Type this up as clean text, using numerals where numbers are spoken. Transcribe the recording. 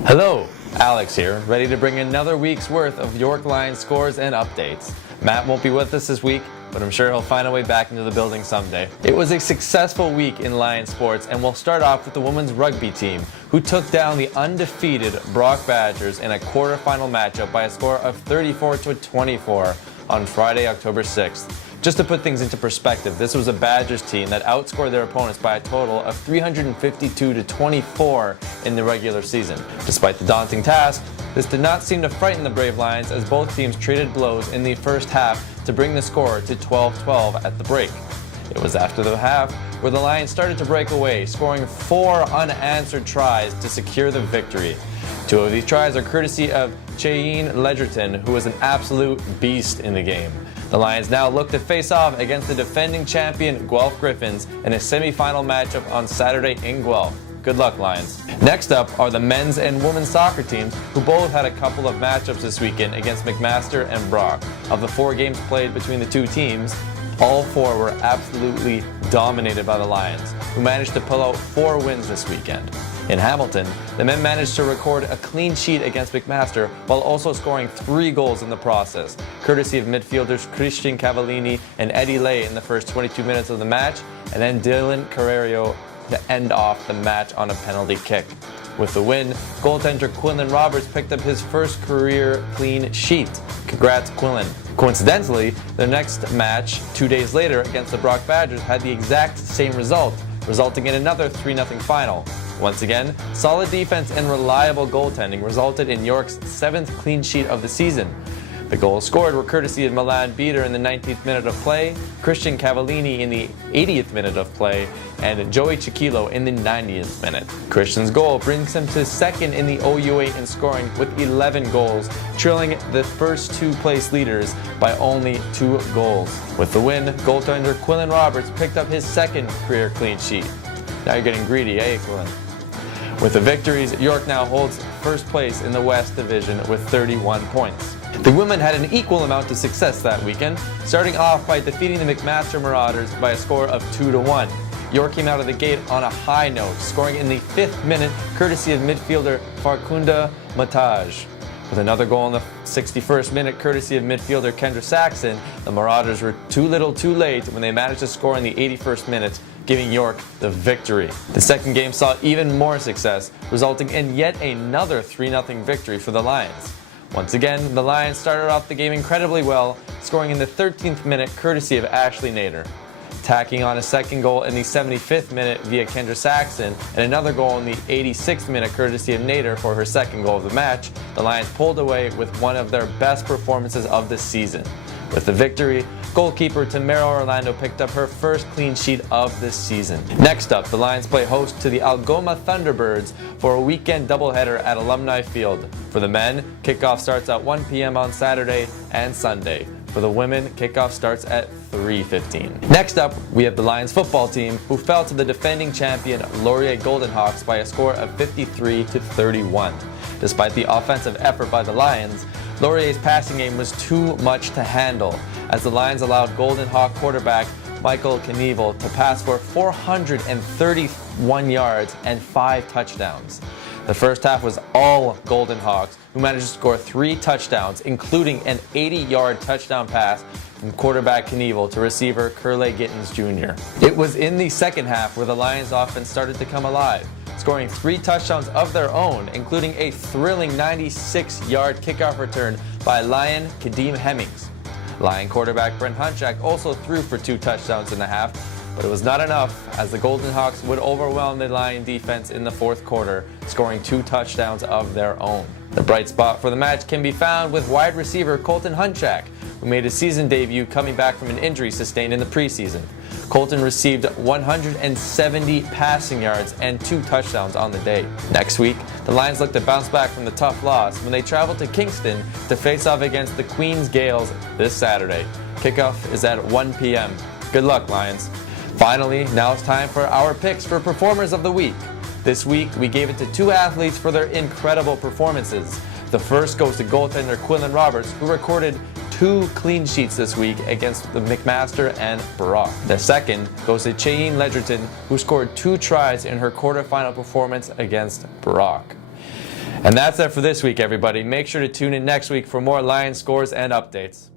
Hello, Alex here, ready to bring another week's worth of York Lions scores and updates. Matt won't be with us this week, but I'm sure he'll find a way back into the building someday. It was a successful week in Lions sports, and we'll start off with the women's rugby team, who took down the undefeated Brock Badgers in a quarterfinal matchup by a score of 34-24 on Friday, October 6th. Just to put things into perspective, this was a Badgers team that outscored their opponents by a total of 352-24 in the regular season. Despite the daunting task, this did not seem to frighten the Brave Lions, as both teams traded blows in the first half to bring the score to 12-12 at the break. It was after the half where the Lions started to break away, scoring 4 unanswered tries to secure the victory. 2 of these tries are courtesy of Cheyenne Ledgerton, who was an absolute beast in the game. The Lions now look to face off against the defending champion Guelph Griffins in a semi-final matchup on Saturday in Guelph. Good luck, Lions. Next up are the men's and women's soccer teams, who both had a couple of matchups this weekend against McMaster and Brock. Of the 4 games played between the two teams, all 4 were absolutely dominated by the Lions, who managed to pull out 4 wins this weekend. In Hamilton, the men managed to record a clean sheet against McMaster while also scoring 3 goals in the process, courtesy of midfielders Christian Cavallini and Eddie Lay in the first 22 minutes of the match, and then Dylan Carrerio to end off the match on a penalty kick. With the win, goaltender Quillen Roberts picked up his first career clean sheet. Congrats, Quillen. Coincidentally, their next match, 2 days later against the Brock Badgers, had the exact same result, resulting in another 3-0 final. Once again, solid defense and reliable goaltending resulted in York's 7th clean sheet of the season. The goals scored were courtesy of Milan Beater in the 19th minute of play, Christian Cavallini in the 80th minute of play, and Joey Chiquilo in the 90th minute. Christian's goal brings him to second in the OUA in scoring with 11 goals, trailing the first 2 place leaders by only 2 goals. With the win, goaltender Quillen Roberts picked up his 2nd career clean sheet. Now you're getting greedy, eh, Quillen? With the victories, York now holds first place in the West Division with 31 points. The women had an equal amount of success that weekend, starting off by defeating the McMaster Marauders by a score of 2-1. York came out of the gate on a high note, scoring in the 5th minute courtesy of midfielder Farkunda Mataj. With another goal in the 61st minute courtesy of midfielder Kendra Saxon, the Marauders were too little too late when they managed to score in the 81st minute, giving York the victory. The second game saw even more success, resulting in yet another 3-0 victory for the Lions. Once again, the Lions started off the game incredibly well, scoring in the 13th minute courtesy of Ashley Nader. Tacking on a second goal in the 75th minute via Kendra Saxon and another goal in the 86th minute courtesy of Nader for her 2nd goal of the match, the Lions pulled away with one of their best performances of the season. With the victory, goalkeeper Tamara Orlando picked up her first clean sheet of this season. Next up, the Lions play host to the Algoma Thunderbirds for a weekend doubleheader at Alumni Field. For the men, kickoff starts at 1 p.m. on Saturday and Sunday. For the women, kickoff starts at 3:15. Next up, we have the Lions football team, who fell to the defending champion Laurier Golden Hawks by a score of 53-31. Despite the offensive effort by the Lions, Laurier's passing game was too much to handle, as the Lions allowed Golden Hawk quarterback Michael Knievel to pass for 431 yards and 5 touchdowns. The first half was all Golden Hawks, who managed to score 3 touchdowns, including an 80-yard touchdown pass from quarterback Knievel to receiver Curley Gittens Jr. It was in the second half where the Lions offense started to come alive, scoring 3 touchdowns of their own, including a thrilling 96-yard kickoff return by Lion Kadeem Hemmings. Lion quarterback Brent Hunchak also threw for 2 touchdowns in the half, but it was not enough, as the Golden Hawks would overwhelm the Lion defense in the 4th quarter, scoring 2 touchdowns of their own. The bright spot for the match can be found with wide receiver Colton Hunchak, who made his season debut coming back from an injury sustained in the preseason. Colton received 170 passing yards and 2 touchdowns on the day. Next week, the Lions look to bounce back from the tough loss when they travel to Kingston to face off against the Queens Gales this Saturday. Kickoff is at 1 p.m. Good luck, Lions. Finally, now it's time for our picks for Performers of the Week. This week, we gave it to 2 athletes for their incredible performances. The first goes to goaltender Quillen Roberts, who recorded 2 clean sheets this week against the McMaster and Brock. The second goes to Cheyenne Ledgerton, who scored 2 tries in her quarterfinal performance against Brock. And that's it for this week, everybody. Make sure to tune in next week for more Lions scores and updates.